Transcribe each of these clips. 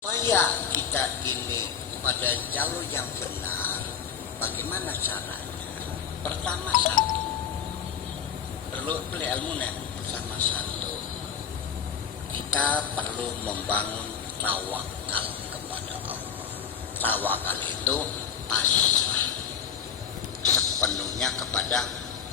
Supaya kita ini pada jalur yang benar, bagaimana caranya? Pertama satu, perlu ilmu nih. Pertama satu, kita perlu membangun tawakal kepada Allah. Tawakal itu pasrah sepenuhnya kepada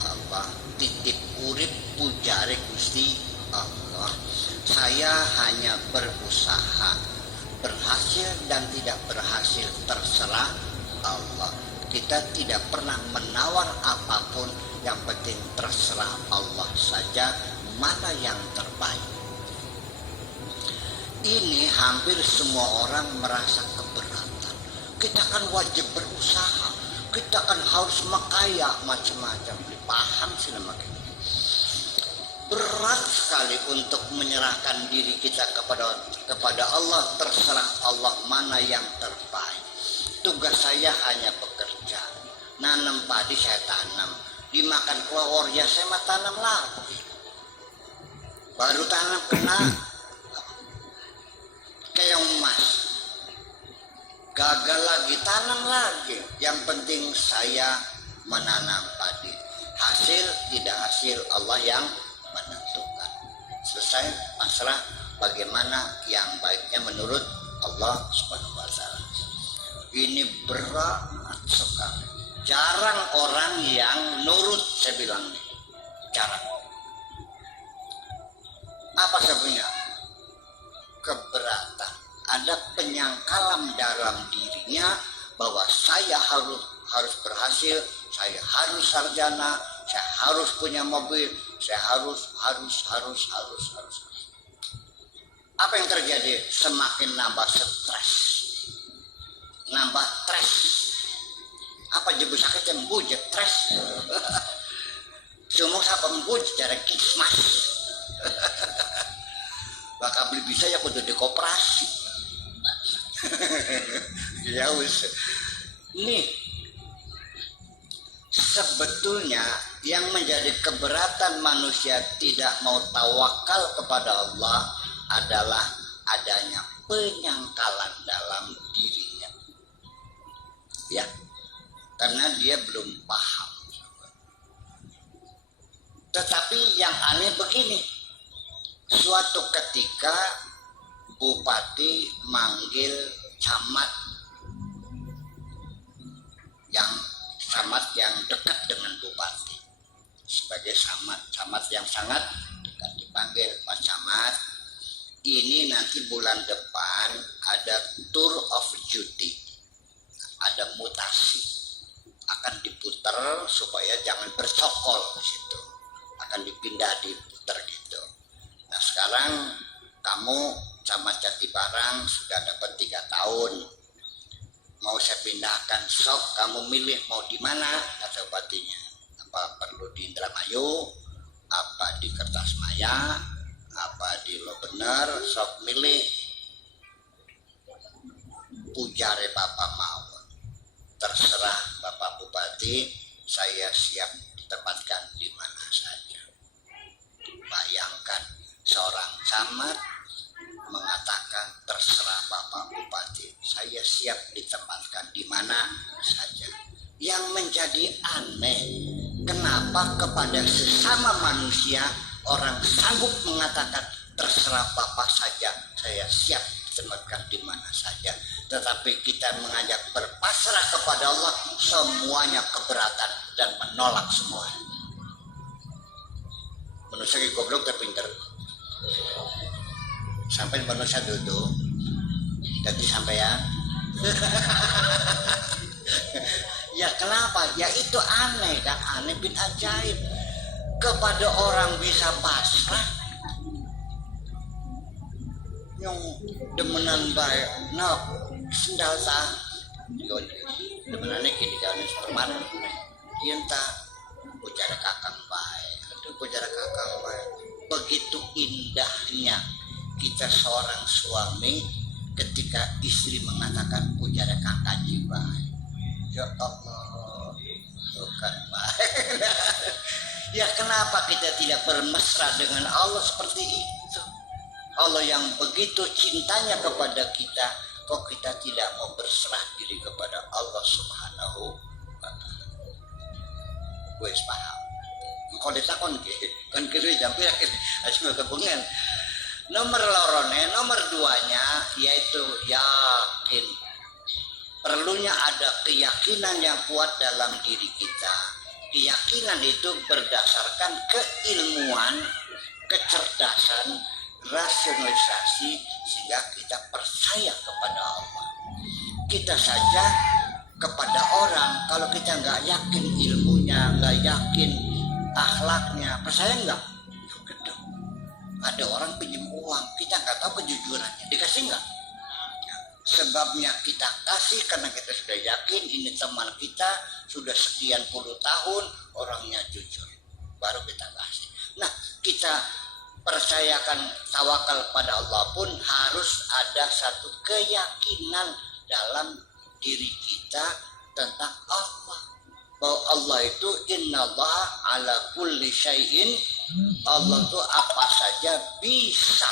Allah. Titip urip pujare Gusti Allah. Saya hanya berusaha, berhasil dan tidak berhasil terserah Allah. Kita tidak pernah menawar apapun, yang penting terserah Allah saja mana yang terbaik. Ini hampir semua orang merasa keberatan. Kita kan wajib berusaha, kita kan harus makaya macam-macam. Paham sih nama kita. Berat sekali untuk menyerahkan diri kita kepada Allah. Terserah Allah mana yang terbaik. Tugas saya hanya bekerja, nanam padi saya tanam, dimakan kelawar ya saya mah tanam lagi, baru tanam kena kayak emas, gagal lagi tanam lagi. Yang penting saya menanam padi, hasil tidak hasil Allah yang menentukan. Selesai masalah bagaimana yang baiknya menurut Allah Subhanahu wa taala. Ini berat sekali. Jarang orang yang nurut, saya bilang nih. Jarang. Apa sebabnya? Keberatan. Ada penyangkalan dalam dirinya bahwa saya harus berhasil, saya harus sarjana, saya harus punya mobil, saya harus. Apa yang terjadi? Semakin nambah stres, nambah stres. Apa jebu sakit yang bujek stres? Semua siapa membuj cara kismas. Bakal beli bisa ya kudu di koperasi. Ya us. Nih, sebetulnya yang menjadi keberatan manusia tidak mau tawakal kepada Allah adalah adanya penyangkalan dalam dirinya. Ya, karena dia belum paham. Tetapi yang aneh begini, suatu ketika bupati manggil camat yang dekat dengan bupati sebagai camat yang sangat dekat, dipanggil, Pak Camat, ini nanti bulan depan ada tour of duty, ada mutasi, akan diputar supaya jangan bersokol di situ, akan dipindah diputar gitu. Nah sekarang kamu Camat Jatibarang sudah dapat 3 tahun, mau saya pindahkan sok, kamu milih mau di mana, kata bupatinya. Apa perlu di Indramayu, apa di Kertasmaya, apa di Lobener, sok milih. Pujare Bapak mau, terserah Bapak Bupati, saya siap ditempatkan di mana saja. Bayangkan seorang camat mengatakan terserah Bapak Bupati, saya siap ditempatkan di mana saja. Yang menjadi aneh, kenapa kepada sesama manusia orang sanggup mengatakan terserah Bapak saja, saya siap ditempatkan di mana saja. Tetapi kita mengajak berpasrah kepada Allah, semuanya keberatan dan menolak semua. Manusia goblok tapi pinter. Sampai manusia duduk, jadi sampean. Ya kenapa? Ya itu aneh kan, aneh bin ajaib. Kepada orang bisa pasrah, yang demenan baik, nak sendal sah, demenannya kini jalan supermarket, kita ujar kakang baik, itu ujar kakang baik. Begitu indahnya kita seorang suami ketika istri mengatakan ujar kakak baik. Ya Allah, bukan baik. Ya kenapa kita tidak bermesra dengan Allah seperti itu? Allah yang begitu cintanya kepada kita, kok kita tidak mau berserah diri kepada Allah Subhanahu wa Ta'ala. Gue paham. Kalau ditakon kan kiri jampi asma kepengen. Nomor lorone, nomor duanya yaitu yakin. Perlunya ada keyakinan yang kuat dalam diri kita. Keyakinan itu berdasarkan keilmuan, kecerdasan, rasionalisasi, sehingga kita percaya kepada Allah. Kita saja kepada orang, kalau kita nggak yakin ilmunya, nggak yakin akhlaknya, percaya nggak? Ada orang pinjam uang, kita nggak tahu kejujurannya, dikasih nggak? Sebabnya kita kasih karena kita sudah yakin ini teman kita, sudah sekian puluh tahun, orangnya jujur, baru kita kasih. Nah, kita percayakan tawakal pada Allah pun harus ada satu keyakinan dalam diri kita tentang Allah, bahwa Allah itu innallaha ala kulli syai'in, Allah itu apa saja bisa.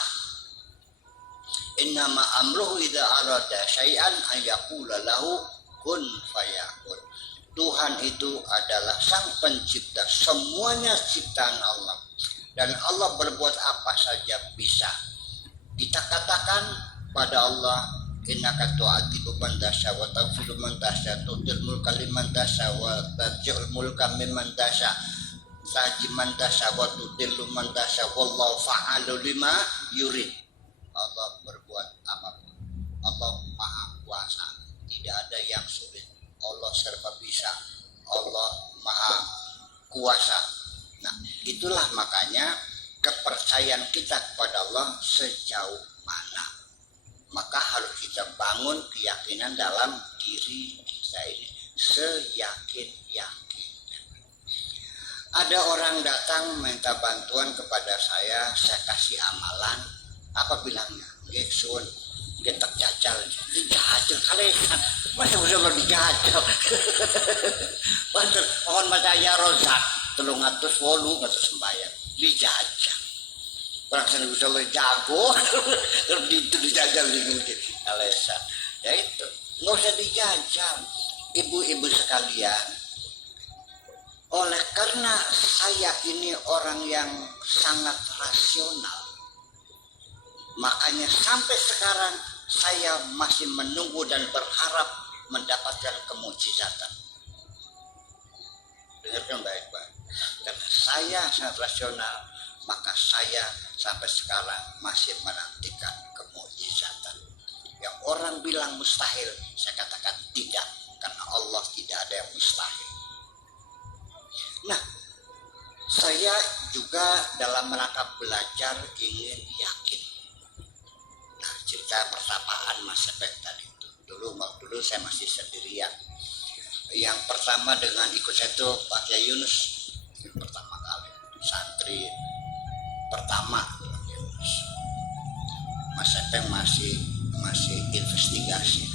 Innama amruhu idza arada syai'an ayyaqula lahu kun fayakun. Tuhan itu adalah sang pencipta, semuanya ciptaan Allah, dan Allah berbuat apa saja bisa. Kita katakan pada Allah, innaka tu'adzibu man tasya wa taghfiru man tasya tu'til mulka liman tasya wa tarji'ul mulka mimman tasya tahdi man tasya wa tudillu man tasya wallahu fa'alu lima yurid. Allah berbuat apapun. Allah Maha Kuasa, tidak ada yang sulit. Allah serba bisa. Allah Maha Kuasa. Nah, itulah makanya kepercayaan kita kepada Allah sejauh mana. Maka harus kita bangun keyakinan dalam diri kita ini seyakin-yakin. Ada orang datang minta bantuan kepada saya kasih amalan. Apa bilangnya? Sun, kita jajal, dijajal kalian. Masa bisa dijajal? Mohon macanya rozak, 380 ngatus sembayang, dijajal. Orang sana bisa lo jago, terus dijajal gitu, Alesa. Ya itu, nggak usah dijajal, ibu-ibu sekalian. Oleh karena saya ini orang yang sangat rasional, makanya sampai sekarang saya masih menunggu dan berharap mendapatkan kemujizatan. Dengarkan baik-baik. Karena saya sangat rasional, maka saya sampai sekarang masih menantikan kemujizatan. Yang orang bilang mustahil, saya katakan tidak, karena Allah tidak ada yang mustahil. Nah, saya juga dalam rangka belajar ingin yakin. Cerita pertapaan Mas Sepek tadi itu dulu saya masih sendirian. Yang pertama dengan ikut saya itu Pak Kiai Yunus, yang pertama kali santri pertama Yunus. Mas Sepek masih investigasi.